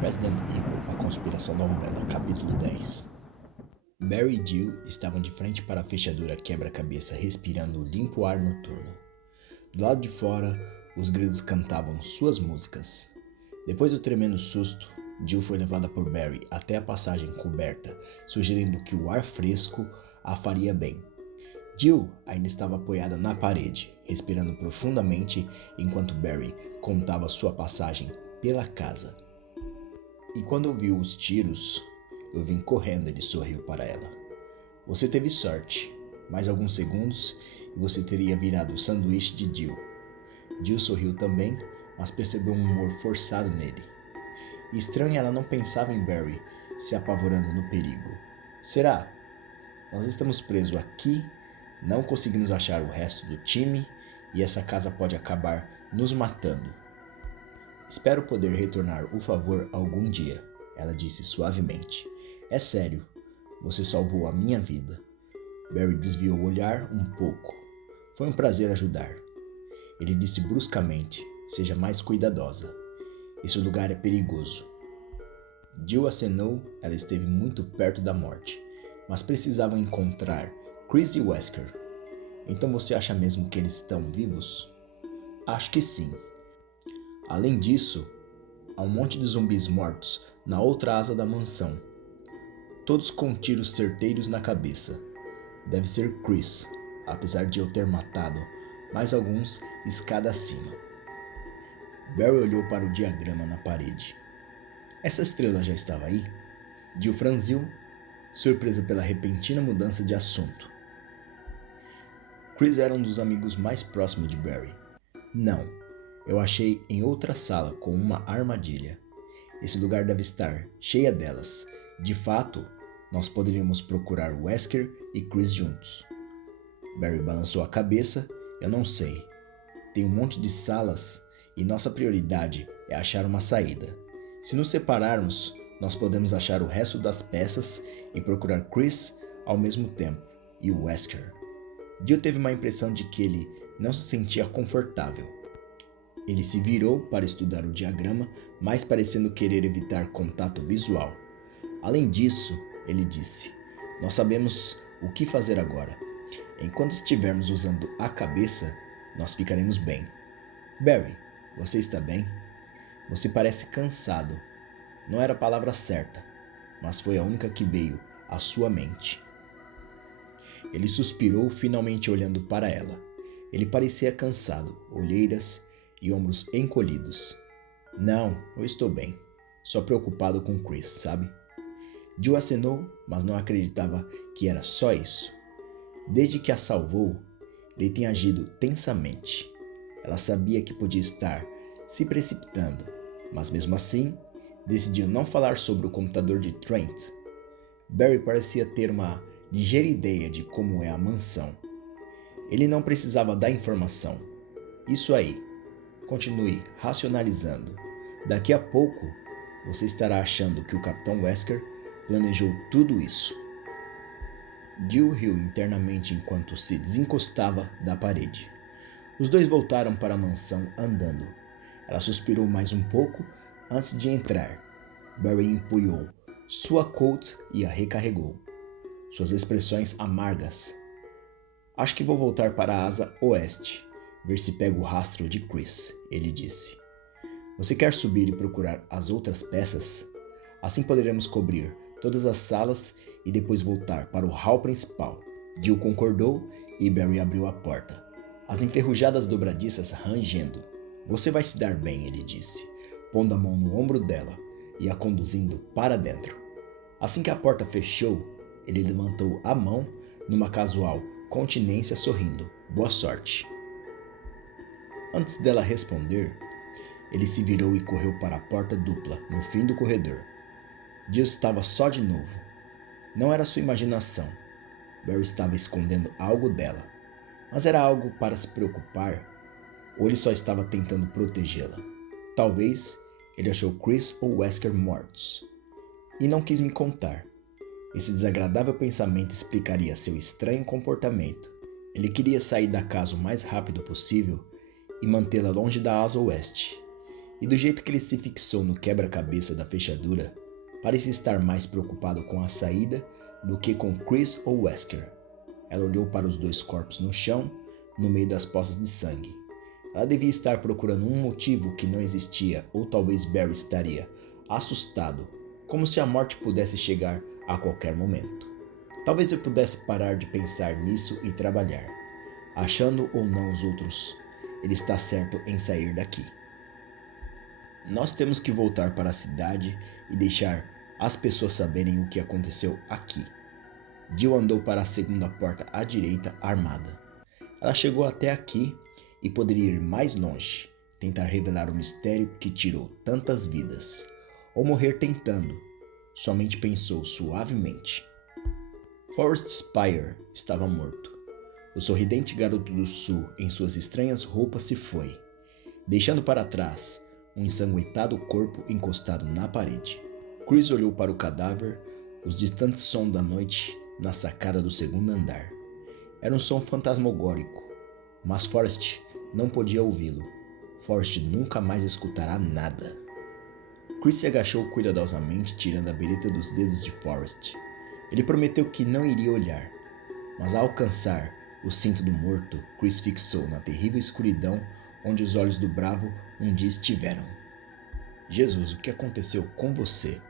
Resident Evil, A Conspiração da Umbrella, capítulo 10. Barry e Jill estavam de frente para a fechadura quebra-cabeça respirando o limpo ar noturno. Do lado de fora, os grilos cantavam suas músicas. Depois do tremendo susto, Jill foi levada por Barry até a passagem coberta, sugerindo que o ar fresco a faria bem. Jill ainda estava apoiada na parede, respirando profundamente enquanto Barry contava sua passagem pela casa. E quando ouviu os tiros, eu vim correndo, ele sorriu para ela. Você teve sorte. Mais alguns segundos e você teria virado o sanduíche de Jill. Jill sorriu também, mas percebeu um humor forçado nele. Estranho, ela não pensava em Barry, se apavorando no perigo. Será? Nós estamos presos aqui, não conseguimos achar o resto do time e essa casa pode acabar nos matando. Espero poder retornar o favor algum dia, ela disse suavemente. É sério, você salvou a minha vida. Barry desviou o olhar um pouco. Foi um prazer ajudar. Ele disse bruscamente, seja mais cuidadosa. Esse lugar é perigoso. Jill acenou, ela esteve muito perto da morte, mas precisavam encontrar Chris e Wesker. Então você acha mesmo que eles estão vivos? Acho que sim. Além disso, há um monte de zumbis mortos na outra asa da mansão. Todos com tiros certeiros na cabeça. Deve ser Chris, apesar de eu ter matado mais alguns escada acima. Barry olhou para o diagrama na parede. Essa estrela já estava aí? Jill franziu, surpresa pela repentina mudança de assunto. Chris era um dos amigos mais próximos de Barry. Não. Eu achei em outra sala com uma armadilha. Esse lugar deve estar cheia delas. De fato, nós poderíamos procurar Wesker e Chris juntos. Barry balançou a cabeça. Eu não sei. Tem um monte de salas e nossa prioridade é achar uma saída. Se nos separarmos, nós podemos achar o resto das peças e procurar Chris ao mesmo tempo, e o Wesker. Jill teve uma impressão de que ele não se sentia confortável. Ele se virou para estudar o diagrama, mais parecendo querer evitar contato visual. Além disso, ele disse, nós sabemos o que fazer agora. Enquanto estivermos usando a cabeça, nós ficaremos bem. Barry, você está bem? Você parece cansado. Não era a palavra certa, mas foi a única que veio à sua mente. Ele suspirou, finalmente olhando para ela. Ele parecia cansado, olheiras e ombros encolhidos. Não, eu estou bem. Só preocupado com Chris, sabe? Jill acenou, mas não acreditava que era só isso. Desde que a salvou, ele tinha agido tensamente. Ela sabia que podia estar se precipitando, mas mesmo assim, decidiu não falar sobre o computador de Trent. Barry parecia ter uma ligeira ideia de como é a mansão. Ele não precisava dar informação. Isso aí. Continue racionalizando. Daqui a pouco, você estará achando que o Capitão Wesker planejou tudo isso. Jill riu internamente enquanto se desencostava da parede. Os dois voltaram para a mansão andando. Ela suspirou mais um pouco antes de entrar. Barry empunhou sua Colt e a recarregou. Suas expressões amargas. Acho que vou voltar para a asa oeste. Ver se pego o rastro de Chris, ele disse. Você quer subir e procurar as outras peças? Assim poderemos cobrir todas as salas e depois voltar para o hall principal. Jill concordou e Barry abriu a porta. As enferrujadas dobradiças rangendo. Você vai se dar bem, ele disse, pondo a mão no ombro dela e a conduzindo para dentro. Assim que a porta fechou, ele levantou a mão numa casual continência sorrindo. Boa sorte. Antes dela responder, ele se virou e correu para a porta dupla, no fim do corredor. Jill estava só de novo. Não era sua imaginação. Barry estava escondendo algo dela. Mas era algo para se preocupar, ou ele só estava tentando protegê-la. Talvez ele achou Chris ou Wesker mortos. E não quis me contar. Esse desagradável pensamento explicaria seu estranho comportamento. Ele queria sair da casa o mais rápido possível e mantê-la longe da asa oeste. e do jeito que ele se fixou no quebra-cabeça da fechadura, parecia estar mais preocupado com a saída do que com Chris ou Wesker. Ela olhou para os dois corpos no chão, no meio das poças de sangue. Ela devia estar procurando um motivo que não existia, ou talvez Barry estaria assustado, como se a morte pudesse chegar a qualquer momento. Talvez eu pudesse parar de pensar nisso e trabalhar. Achando ou não os outros, ele está certo em sair daqui. Nós temos que voltar para a cidade e deixar as pessoas saberem o que aconteceu aqui. Jill andou para a segunda porta à direita, armada. Ela chegou até aqui e poderia ir mais longe, tentar revelar o mistério que tirou tantas vidas, ou morrer tentando. Somente pensou suavemente. Forrest Spire estava morto. O sorridente garoto do sul em suas estranhas roupas se foi, deixando para trás um ensanguentado corpo encostado na parede. Chris olhou para o cadáver, os distantes sons da noite na sacada do segundo andar. Era um som fantasmagórico, mas Forrest não podia ouvi-lo. Forrest nunca mais escutará nada. Chris se agachou cuidadosamente, tirando a bereta dos dedos de Forrest. Ele prometeu que não iria olhar, mas ao alcançar o cinto do morto, Chris fixou na terrível escuridão onde os olhos do bravo um dia estiveram. Jesus, o que aconteceu com você?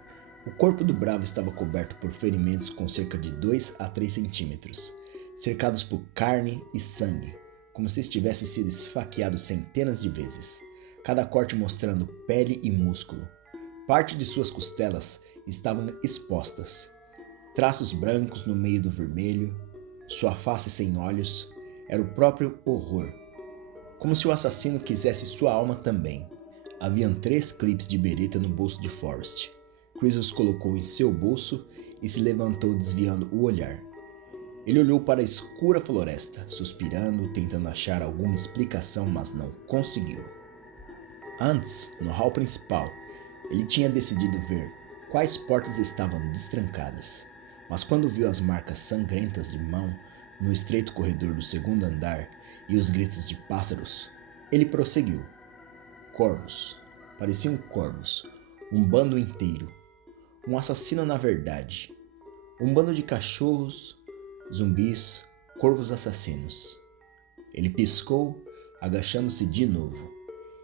O corpo do bravo estava coberto por ferimentos com cerca de 2 a 3 centímetros, cercados por carne e sangue, como se estivesse sido esfaqueado centenas de vezes, cada corte mostrando pele e músculo. Parte de suas costelas estavam expostas, traços brancos no meio do vermelho, sua face sem olhos, era o próprio horror, como se o assassino quisesse sua alma também. Haviam 3 clipes de bereta no bolso de Forrest. Chris os colocou em seu bolso e se levantou desviando o olhar. Ele olhou para a escura floresta, suspirando, tentando achar alguma explicação, mas não conseguiu. Antes, no hall principal, ele tinha decidido ver quais portas estavam destrancadas, mas quando viu as marcas sangrentas de mão no estreito corredor do segundo andar e os gritos de pássaros, ele prosseguiu. Corvos. Pareciam corvos. Um bando inteiro. Um assassino na verdade. Um bando de cachorros, zumbis, corvos assassinos. Ele piscou, agachando-se de novo,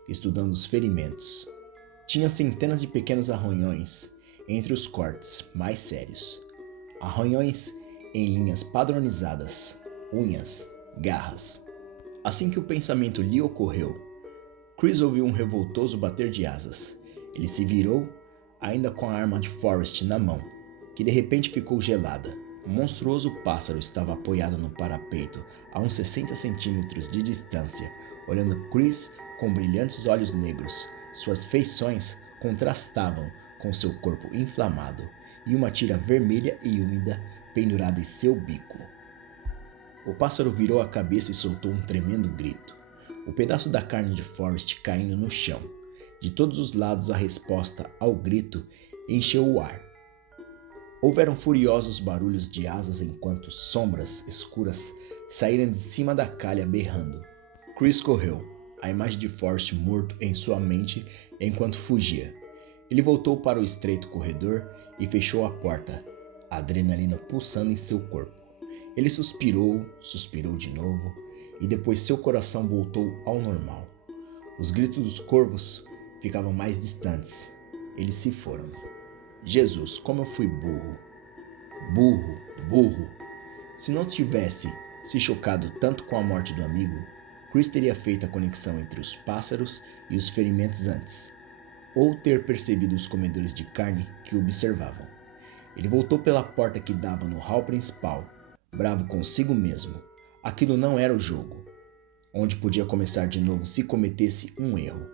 estudando os ferimentos. Tinha centenas de pequenos arranhões entre os cortes mais sérios. Arranhões em linhas padronizadas, unhas, garras. Assim que o pensamento lhe ocorreu, Chris ouviu um revoltoso bater de asas. Ele se virou, ainda com a arma de Forrest na mão, que de repente ficou gelada. Um monstruoso pássaro estava apoiado no parapeito a uns 60 centímetros de distância, olhando Chris com brilhantes olhos negros. Suas feições contrastavam com seu corpo inflamado e uma tira vermelha e úmida pendurada em seu bico. O pássaro virou a cabeça e soltou um tremendo grito. O pedaço da carne de Forrest caindo no chão. De todos os lados a resposta ao grito encheu o ar. Houveram furiosos barulhos de asas enquanto sombras escuras saíram de cima da calha berrando. Chris correu, a imagem de Forrest morto em sua mente enquanto fugia. Ele voltou para o estreito corredor e fechou a porta, a adrenalina pulsando em seu corpo. Ele suspirou de novo, e depois seu coração voltou ao normal. Os gritos dos corvos ficavam mais distantes. Eles se foram. Jesus, como eu fui burro. Burro. Se não tivesse se chocado tanto com a morte do amigo, Chris teria feito a conexão entre os pássaros e os ferimentos antes, ou ter percebido os comedores de carne que o observavam. Ele voltou pela porta que dava no hall principal, bravo consigo mesmo. Aquilo não era o jogo, onde podia começar de novo se cometesse um erro.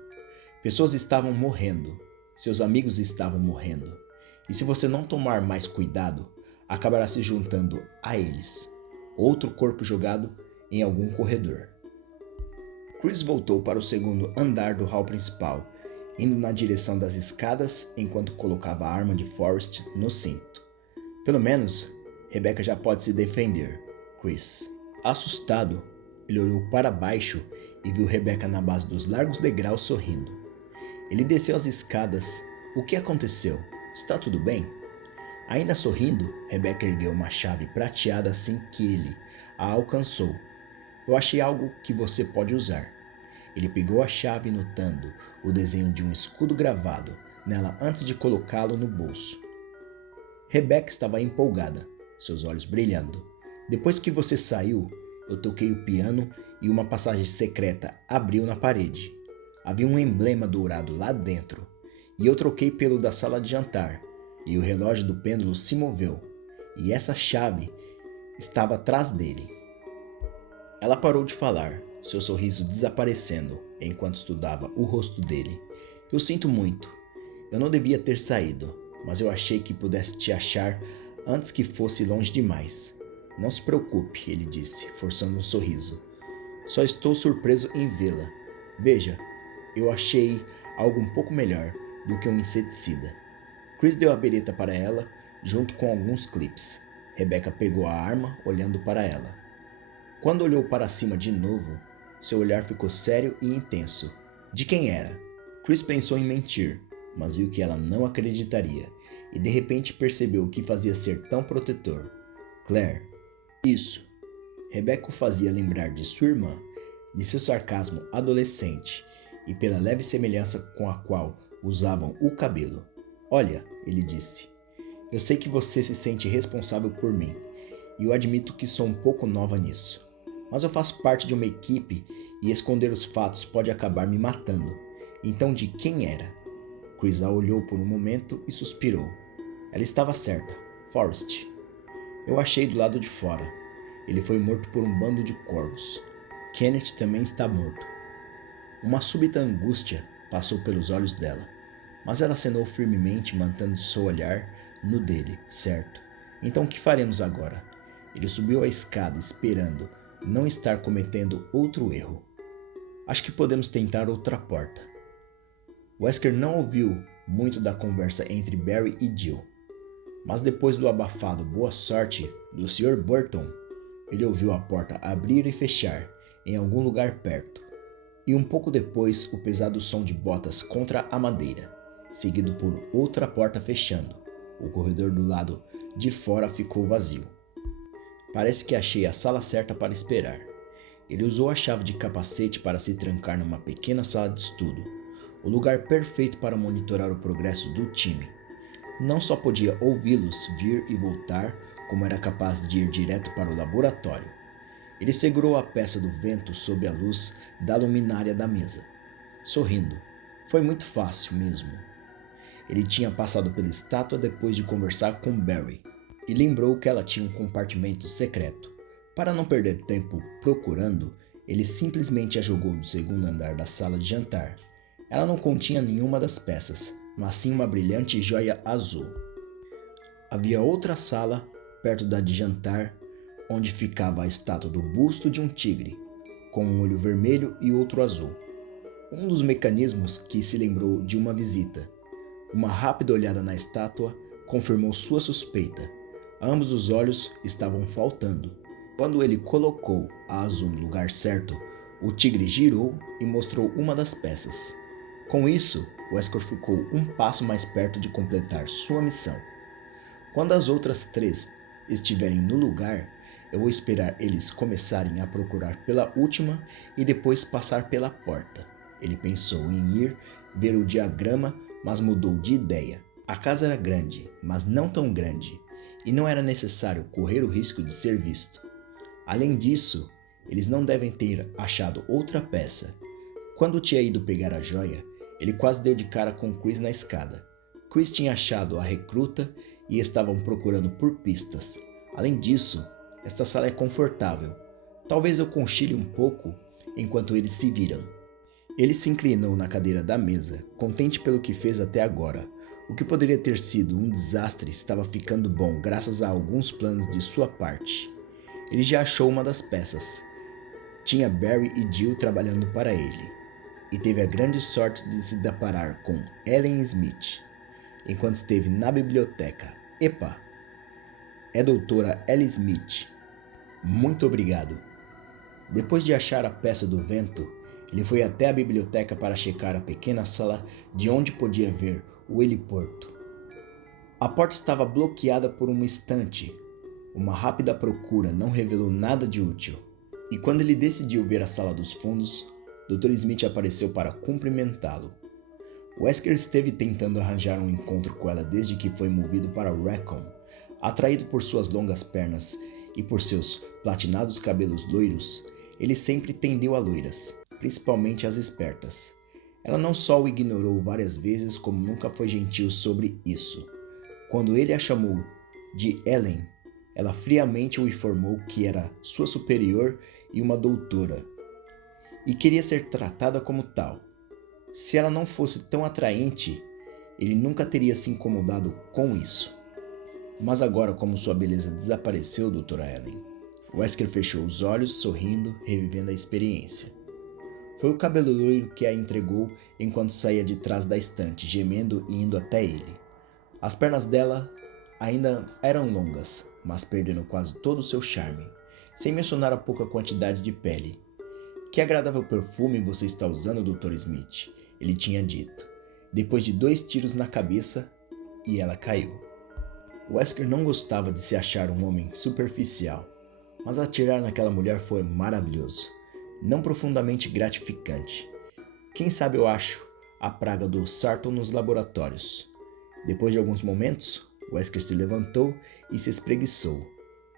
Pessoas estavam morrendo, seus amigos estavam morrendo, e se você não tomar mais cuidado, acabará se juntando a eles, outro corpo jogado em algum corredor. Chris voltou para o segundo andar do hall principal, indo na direção das escadas enquanto colocava a arma de Forrest no cinto. Pelo menos, Rebecca já pode se defender, Chris. Assustado, ele olhou para baixo e viu Rebecca na base dos largos degraus sorrindo. Ele desceu as escadas. O que aconteceu? Está tudo bem? Ainda sorrindo, Rebecca ergueu uma chave prateada assim que ele a alcançou. Eu achei algo que você pode usar. Ele pegou a chave notando o desenho de um escudo gravado nela antes de colocá-lo no bolso. Rebecca estava empolgada, seus olhos brilhando. Depois que você saiu, eu toquei o piano e uma passagem secreta abriu na parede. Havia um emblema dourado lá dentro, e eu troquei pelo da sala de jantar, e o relógio do pêndulo se moveu, e essa chave estava atrás dele. Ela parou de falar, seu sorriso desaparecendo enquanto estudava o rosto dele. Eu sinto muito. Eu não devia ter saído, mas eu achei que pudesse te achar antes que fosse longe demais. Não se preocupe, ele disse, forçando um sorriso. Só estou surpreso em vê-la. Veja, eu achei algo um pouco melhor do que um inseticida. Chris deu a bereta para ela, junto com alguns clipes. Rebecca pegou a arma, olhando para ela. Quando olhou para cima de novo, seu olhar ficou sério e intenso. De quem era? Chris pensou em mentir, mas viu que ela não acreditaria, e de repente percebeu o que fazia ser tão protetor. Claire. Isso. Rebecca o fazia lembrar de sua irmã, de seu sarcasmo adolescente, e pela leve semelhança com a qual usavam o cabelo. Olha, ele disse, eu sei que você se sente responsável por mim, e eu admito que sou um pouco nova nisso. Mas eu faço parte de uma equipe e esconder os fatos pode acabar me matando. Então de quem era? Chris a olhou por um momento e suspirou. Ela estava certa. Forrest. Eu achei do lado de fora. Ele foi morto por um bando de corvos. Kenneth também está morto. Uma súbita angústia passou pelos olhos dela, mas ela acenou firmemente, mantendo seu olhar no dele, certo. Então o que faremos agora? Ele subiu a escada esperando não estar cometendo outro erro. Acho que podemos tentar outra porta. Wesker não ouviu muito da conversa entre Barry e Jill, mas depois do abafado boa sorte do Sr. Burton, ele ouviu a porta abrir e fechar em algum lugar perto, e um pouco depois o pesado som de botas contra a madeira, seguido por outra porta fechando. O corredor do lado de fora ficou vazio. Parece que achei a sala certa para esperar. Ele usou a chave de capacete para se trancar numa pequena sala de estudo, o lugar perfeito para monitorar o progresso do time. Não só podia ouvi-los vir e voltar, como era capaz de ir direto para o laboratório. Ele segurou a peça do vento sob a luz da luminária da mesa, sorrindo. Foi muito fácil mesmo. Ele tinha passado pela estátua depois de conversar com Barry, e lembrou que ela tinha um compartimento secreto. Para não perder tempo procurando, ele simplesmente a jogou do segundo andar da sala de jantar. Ela não continha nenhuma das peças, mas sim uma brilhante joia azul. Havia outra sala, perto da de jantar, onde ficava a estátua do busto de um tigre, com um olho vermelho e outro azul. Um dos mecanismos que se lembrou de uma visita. Uma rápida olhada na estátua confirmou sua suspeita. Ambos os olhos estavam faltando. Quando ele colocou a azul no lugar certo, o tigre girou e mostrou uma das peças. Com isso, Wesker ficou um passo mais perto de completar sua missão. Quando as outras três estiverem no lugar, eu vou esperar eles começarem a procurar pela última e depois passar pela porta. Ele pensou em ir ver o diagrama, mas mudou de ideia. A casa era grande, mas não tão grande, e não era necessário correr o risco de ser visto. Além disso, eles não devem ter achado outra peça. Quando tinha ido pegar a joia, ele quase deu de cara com Chris na escada. Chris tinha achado a recruta e estavam procurando por pistas. Além disso, esta sala é confortável. Talvez eu conchile um pouco enquanto eles se viram. Ele se inclinou na cadeira da mesa, contente pelo que fez até agora. O que poderia ter sido um desastre estava ficando bom graças a alguns planos de sua parte. Ele já achou uma das peças. Tinha Barry e Jill trabalhando para ele, e teve a grande sorte de se deparar com Ellen Smith enquanto esteve na biblioteca. Epa! É doutora Ellen Smith. Muito obrigado. Depois de achar a peça do vento, Ele foi até a biblioteca para checar a pequena sala de onde podia ver o heliporto. A porta estava bloqueada por uma estante. Uma rápida procura não revelou nada de útil. E quando ele decidiu ver a sala dos fundos, Dr. Smith apareceu para cumprimentá-lo. Wesker esteve tentando arranjar um encontro com ela desde que foi movido para Raccoon. Atraído por suas longas pernas e por seus platinados cabelos loiros, ele sempre tendeu a loiras, principalmente as espertas. Ela não só o ignorou várias vezes, como nunca foi gentil sobre isso. Quando ele a chamou de Ellen, ela friamente o informou que era sua superior e uma doutora, e queria ser tratada como tal. Se ela não fosse tão atraente, ele nunca teria se incomodado com isso. Mas agora, como sua beleza desapareceu, doutora Ellen, Wesker fechou os olhos, sorrindo, revivendo a experiência. Foi o cabelo loiro que a entregou enquanto saía de trás da estante, gemendo e indo até ele. As pernas dela ainda eram longas, mas perderam quase todo o seu charme, sem mencionar a pouca quantidade de pele. Que agradável perfume você está usando, Dr. Smith, ele tinha dito, depois de 2 tiros na cabeça, e ela caiu. Wesker não gostava de se achar um homem superficial, mas atirar naquela mulher foi maravilhoso, não profundamente gratificante. Quem sabe eu acho a praga do Sarton nos laboratórios. Depois de alguns momentos, Wesker se levantou e se espreguiçou,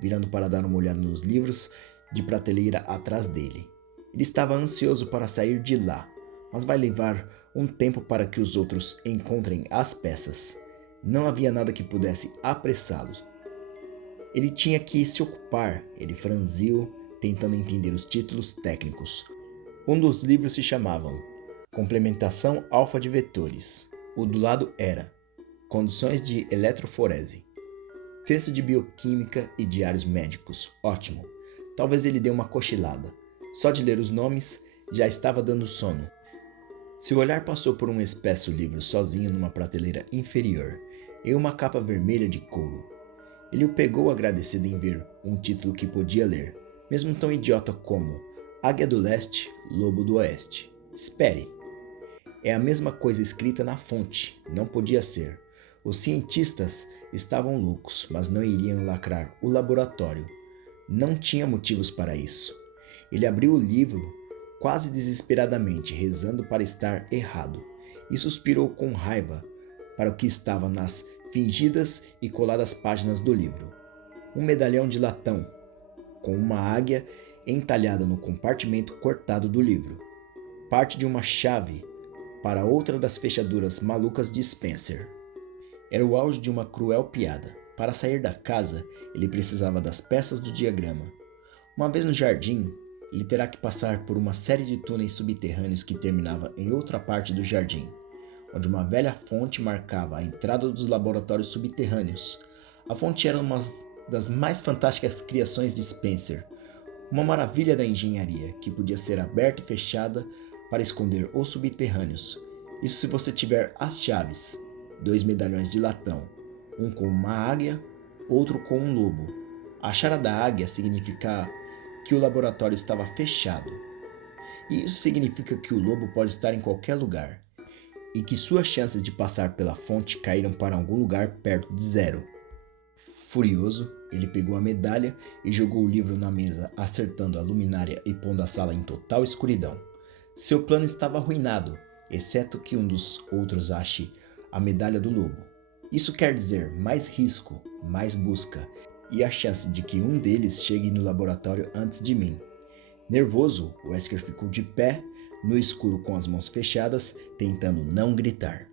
virando para dar uma olhada nos livros de prateleira atrás dele. Ele estava ansioso para sair de lá, mas vai levar um tempo para que os outros encontrem as peças. Não havia nada que pudesse apressá-los. Ele tinha que se ocupar, ele franziu, tentando entender os títulos técnicos. Um dos livros se chamava Complementação Alfa de Vetores. O do lado era Condições de Eletroforese. Texto de bioquímica e diários médicos. Ótimo. Talvez ele dê uma cochilada. Só de ler os nomes, já estava dando sono. Seu olhar passou por um espesso livro sozinho numa prateleira inferior, em uma capa vermelha de couro. Ele o pegou agradecido em ver um título que podia ler, mesmo tão idiota como Águia do Leste, Lobo do Oeste. Espere! É a mesma coisa escrita na fonte, não podia ser. Os cientistas estavam loucos, mas não iriam lacrar o laboratório. Não tinha motivos para isso. Ele abriu o livro quase desesperadamente, rezando para estar errado, e suspirou com raiva para o que estava nas fingidas e coladas páginas do livro. Um medalhão de latão, com uma águia entalhada no compartimento cortado do livro. Parte de uma chave para outra das fechaduras malucas de Spencer. Era o auge de uma cruel piada. Para sair da casa, ele precisava das peças do diagrama. Uma vez no jardim, ele terá que passar por uma série de túneis subterrâneos que terminava em outra parte do jardim, onde uma velha fonte marcava a entrada dos laboratórios subterrâneos. A fonte era uma das mais fantásticas criações de Spencer, uma maravilha da engenharia que podia ser aberta e fechada para esconder os subterrâneos. Isso se você tiver as chaves, 2 medalhões de latão, um com uma águia, outro com um lobo. A chara da águia significa que o laboratório estava fechado. E isso significa que o lobo pode estar em qualquer lugar, e que suas chances de passar pela fonte caíram para algum lugar perto de 0. Furioso, ele pegou a medalha e jogou o livro na mesa, acertando a luminária e pondo a sala em total escuridão. Seu plano estava arruinado, exceto que um dos outros ache a medalha do lobo. Isso quer dizer mais risco, mais busca, e a chance de que um deles chegue no laboratório antes de mim. Nervoso, Wesker ficou de pé, no escuro com as mãos fechadas, tentando não gritar.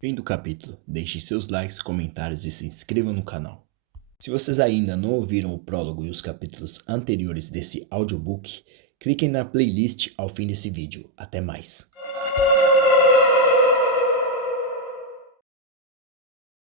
Fim do capítulo. Deixem seus likes, comentários e se inscrevam no canal. Se vocês ainda não ouviram o prólogo e os capítulos anteriores desse audiobook, cliquem na playlist ao fim desse vídeo. Até mais!